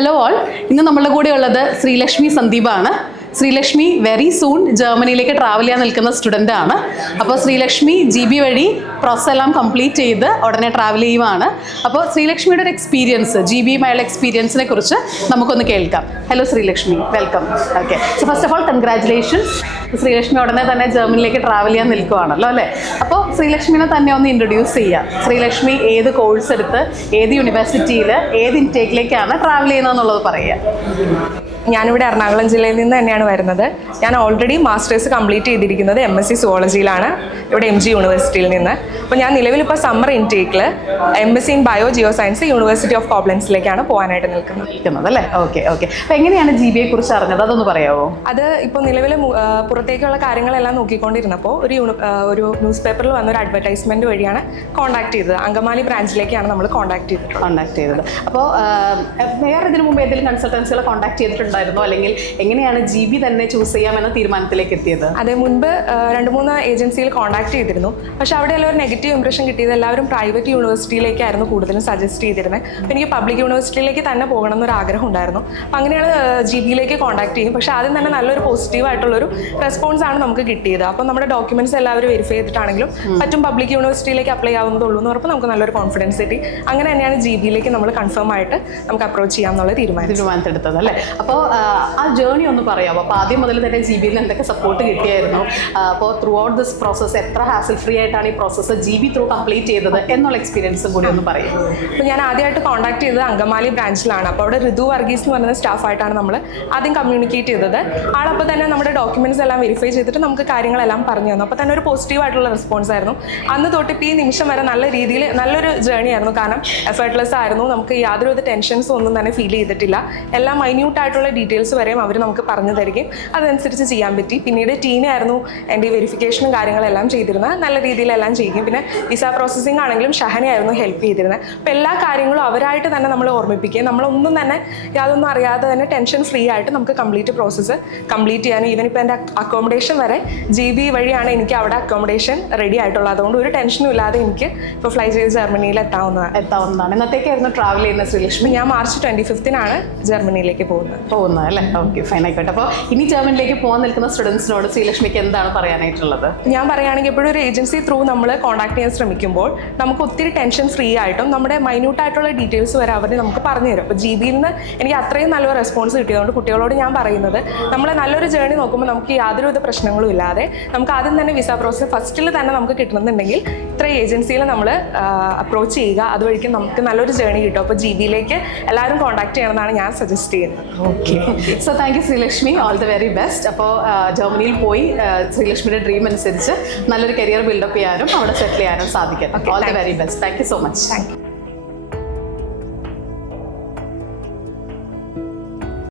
Hello all, ഇന്ന് നമ്മളുടെ കൂടെ ഉള്ളത് ശ്രീലക്ഷ്മി സന്ദീപാണ്. ശ്രീലക്ഷ്മി വെരി സൂൺ ജർമ്മനിയിലേക്ക് ട്രാവൽ ചെയ്യാൻ നിൽക്കുന്ന സ്റ്റുഡൻ്റ് ആണ്. അപ്പോൾ ശ്രീലക്ഷ്മി GB വഴി പ്രോസസ് എല്ലാം കംപ്ലീറ്റ് ചെയ്ത് ഉടനെ ട്രാവൽ ചെയ്യുവാണ്. അപ്പോൾ ശ്രീലക്ഷ്മിയുടെ ഒരു എക്സ്പീരിയൻസ്, GB-യുമായുള്ള എക്സ്പീരിയൻസിനെ കുറിച്ച് നമുക്കൊന്ന് കേൾക്കാം. Hello Sreelakshmi, welcome. Okay, so first of all congratulations. Sreelakshmi ഉടനെ തന്നെ ജർമ്മനിയിലേക്ക് ട്രാവൽ ചെയ്യാൻ നിൽക്കുവാണല്ലോ അല്ലേ? അപ്പോൾ ശ്രീലക്ഷ്മിനെ തന്നെ ഒന്ന് ഇൻട്രൊഡ്യൂസ് ചെയ്യാം. ശ്രീലക്ഷ്മി ഏത് കോഴ്സ് എടുത്ത് ഏത് യൂണിവേഴ്സിറ്റിയിൽ ഏത് ഇൻടേക്കിലേക്കാണ് ട്രാവൽ ചെയ്യുന്നതെന്നുള്ളത് പറയുക. ഞാനിവിടെ എറണാകുളം ജില്ലയിൽ നിന്ന് തന്നെയാണ് വരുന്നത്. ഞാൻ ഓൾറെഡി മാസ്റ്റേഴ്സ് കംപ്ലീറ്റ് ചെയ്തിരിക്കുന്നത് MSc സുവോളജിയിലാണ്, ഇവിടെ MG യൂണിവേഴ്സിറ്റിയിൽ നിന്ന്. അപ്പോൾ ഞാൻ നിലവിലിപ്പോൾ സമ്മർ ഇൻടേക്കിൽ MSc in bio geo science university of കോബ്ലൻസിലേക്കാണ് പോകാനായിട്ട് നിൽക്കുന്നത് അല്ലേ? Okay okay. അപ്പോൾ എങ്ങനെയാണ് GB-യെ കുറിച്ച് അറിഞ്ഞത്, അതൊന്ന് പറയാമോ? അത് ഇപ്പോൾ നിലവിൽ പുറത്തേക്കുള്ള കാര്യങ്ങളെല്ലാം നോക്കിക്കൊണ്ടിരുന്നപ്പോൾ ഒരു ന്യൂസ് പേപ്പറിൽ വന്നൊരു അഡ്വർടൈസ്മെൻറ്റ് വഴിയാണ് കോൺടാക്ട് ചെയ്തത്. അങ്കമാലി ബ്രാഞ്ചിലേക്കാണ് നമ്മൾ കോൺടാക്ട് ചെയ്തത്. അപ്പോൾ വേറെ ഇതിനു മുമ്പ് ഏതെങ്കിലും കൺസൾട്ടൻസികളെ കോൺടാക്ട് ചെയ്തിട്ടുണ്ടായിരുന്നോ, അല്ലെങ്കിൽ എങ്ങനെയാണ് GB തന്നെ ചൂസ് ചെയ്യാമെന്ന തീരുമാനത്തിലേക്ക് എത്തിയത്? അതേ മുൻപ് 2-3 ഏജൻസിയിൽ കോൺടാക്ട് ചെയ്തിരുന്നു. പക്ഷേ അവിടെ എല്ലാം ഒരു നെഗറ്റീവ് ഇംപ്രഷൻ കിട്ടിയത് എല്ലാവരും പ്രൈവറ്റ് യൂണിവേഴ്സിറ്റിയിലേക്കായിരുന്നു കൂടുതലും സജസ്റ്റ് ചെയ്തിരുന്നത്. അപ്പോൾ എനിക്ക് പബ്ലിക് യൂണിവേഴ്സിറ്റിയിലേക്ക് തന്നെ പോകണം എന്നൊരു ആഗ്രഹം ഉണ്ടായിരുന്നു. അപ്പോൾ അങ്ങനെയാണ് GB-യിലേക്ക് കോൺടാക്ട് ചെയ്യും. പക്ഷേ ആദ്യം തന്നെ നല്ലൊരു പോസിറ്റീവായിട്ടുള്ളൊരു റെസ്പോൺസ് ആണ് നമുക്ക് കിട്ടിയത്. അപ്പോൾ നമ്മുടെ ഡോക്യുമെൻറ്റ്സ് എല്ലാവരും വെരിഫൈ ചെയ്തിട്ടാണെങ്കിലും പറ്റും പബ്ലിക് യൂണിവേഴ്സിറ്റിയിലേക്ക് അപ്ലൈ ആവുന്നതുള്ളൂ എന്ന് പറഞ്ഞപ്പോൾ നമുക്ക് നല്ലൊരു കോൺഫിഡൻസ് കിട്ടി. അങ്ങനെ തന്നെയാണ് GB-യിലേക്ക് നമ്മൾ കൺഫേം ആയിട്ട് നമുക്ക് അപ്രോച്ച് ചെയ്യാം എന്നുള്ള തീരുമാനത്തെടുത്തത് അല്ലേ? അപ്പോൾ ആ ജേർണി ഒന്ന് പറയാമോ? അപ്പോൾ ആദ്യം മുതൽ തന്നെ GB-യിൽ എന്തൊക്കെ സപ്പോർട്ട് കിട്ടിയായിരുന്നു? അപ്പോൾ ത്രൂ ഔട്ട് ദിസ് പ്രോസസ്സ് എത്ര ഹാസൽ ഫ്രീ ആയിട്ടാണ് ഈ പ്രോസസ്സ് GB ത്രൂ കംപ്ലീറ്റ് ചെയ്തത് എന്നുള്ള എക്സ്പീരിയൻസും കൂടി ഒന്ന് പറയും. അപ്പോൾ ഞാൻ ആദ്യമായിട്ട് കോൺടാക്ട് ചെയ്തത് അങ്കമാലി ബ്രാഞ്ചിലാണ്. അപ്പോൾ അവിടെ ഋതു വർഗീസ് എന്ന് പറയുന്ന സ്റ്റാഫായിട്ടാണ് നമ്മൾ ആദ്യം കമ്മ്യൂണിക്കേറ്റ് ചെയ്തത്. ആളപ്പോൾ തന്നെ നമ്മുടെ ഡോക്യുമെൻറ്റ്സ് എല്ലാം വെരിഫൈ ചെയ്തിട്ട് നമുക്ക് കാര്യങ്ങളെല്ലാം പറഞ്ഞു തന്നു. അപ്പോൾ തന്നെ ഒരു പോസിറ്റീവായിട്ടുള്ള റെസ്പോൺസ് ആയിരുന്നു. അന്ന് തൊട്ട് ഇപ്പോൾ ഈ നിമിഷം വരെ നല്ല രീതിയിൽ നല്ലൊരു ജേർണി ആയിരുന്നു. കാരണം എഫേർട്ട്ലെസ് ആയിരുന്നു. നമുക്ക് യാതൊരു ടെൻഷൻസും ഒന്നും തന്നെ ഫീൽ ചെയ്തിട്ടില്ല. എല്ലാം മൈന്യൂട്ടായിട്ടുള്ള ഡീറ്റെയിൽസ് വരെയും അവർ നമുക്ക് പറഞ്ഞു തരികയും അതനുസരിച്ച് ചെയ്യാൻ പറ്റി. പിന്നീട് ടീനായിരുന്നു എൻ്റെ വെരിഫിക്കേഷനും കാര്യങ്ങളെല്ലാം ചെയ്തിരുന്നത്. നല്ല രീതിയിലെല്ലാം ചെയ്യും. പിന്നെ വിസ പ്രോസസ്സിംഗ് ആണെങ്കിലും ഷഹനയായിരുന്നു ഹെൽപ്പ് ചെയ്തിരുന്നത്. അപ്പോൾ എല്ലാ കാര്യങ്ങളും അവരായിട്ട് തന്നെ നമ്മൾ ഓർമ്മിപ്പിക്കുകയും നമ്മളൊന്നും തന്നെ യാതൊന്നും അറിയാതെ തന്നെ ടെൻഷൻ ഫ്രീ ആയിട്ട് നമുക്ക് കംപ്ലീറ്റ് പ്രോസസ്സ് കംപ്ലീറ്റ് ചെയ്യാനും ഈവൻ ഇപ്പോൾ എൻ്റെ അക്കോമഡേഷൻ വരെ GB വഴിയാണ് എനിക്ക് അവിടെ അക്കോമഡേഷൻ റെഡി ആയിട്ടുള്ളത്. അതുകൊണ്ട് ഒരു ടെൻഷനും ഇല്ലാതെ എനിക്ക് ഇപ്പോൾ ഫ്ലൈ ചെയ്ത് ജർമ്മനിയിൽ എത്താവുന്നതാണ്. എന്നത്തേക്കായിരുന്നു ട്രാവൽ ചെയ്യുന്ന ശ്രീലക്ഷ്മി? ഞാൻ മാർച്ച് 25-നാണ് ജർമ്മനിയിലേക്ക് പോകുന്നത് അല്ലേ? ഓക്കെ, ഫൈൻ, ആയിക്കോട്ടെ. അപ്പോൾ ഇനി ജർമ്മനിയിലേക്ക് പോകാൻ നിൽക്കുന്ന സ്റ്റുഡൻസിനോട് ശ്രീലക്ഷ്മിക്ക് എന്താണ് പറയാനായിട്ടുള്ളത്? ഞാൻ പറയുകയാണെങ്കിൽ എപ്പോഴും ഒരു ഏജൻസി ത്രൂ നമ്മൾ കോൺടാക്ട് ചെയ്യാൻ ശ്രമിക്കുമ്പോൾ നമുക്ക് ഒത്തിരി ടെൻഷൻ ഫ്രീ ആയിട്ടും നമ്മുടെ മൈന്യൂട്ടായിട്ടുള്ള ഡീറ്റെയിൽസ് വരെ അവർ നമുക്ക് പറഞ്ഞു തരും. അപ്പോൾ GB-യിൽ നിന്ന് എനിക്ക് അത്രയും നല്ലൊരു റെസ്പോൺസ് കിട്ടിയതുകൊണ്ട് കുട്ടികളോട് ഞാൻ പറയുന്നത് നമ്മളെ നല്ലൊരു ജേർണി നോക്കുമ്പോൾ നമുക്ക് യാതൊരുവിധ പ്രശ്നങ്ങളും ഇല്ലാതെ നമുക്ക് ആദ്യം തന്നെ വിസ പ്രോസസ്സ് ഫസ്റ്റിൽ തന്നെ നമുക്ക് കിട്ടണമെന്നുണ്ടെങ്കിൽ ഇത്രയും ഏജൻസിയിൽ നമ്മൾ അപ്രോച്ച് ചെയ്യുക. അതുവഴിക്കും നമുക്ക് നല്ലൊരു ജേർണി കിട്ടും. അപ്പോൾ GB-യിലേക്ക് എല്ലാവരും കോൺടാക്ട് ചെയ്യണമെന്നാണ് ഞാൻ സജസ്റ്റ് ചെയ്യുന്നത്. Okay, so thank you Sreelakshmi, all the very best. അപ്പോൾ ജർമ്മനിയിൽ പോയി ശ്രീലക്ഷ്മിയുടെ ഡ്രീം അനുസരിച്ച് നല്ലൊരു കരിയർ ബിൽഡപ്പ് ചെയ്യാനും അവിടെ സെറ്റിൽ ചെയ്യാനും സാധിക്കും. All the very best. Thank you so much. Thank you.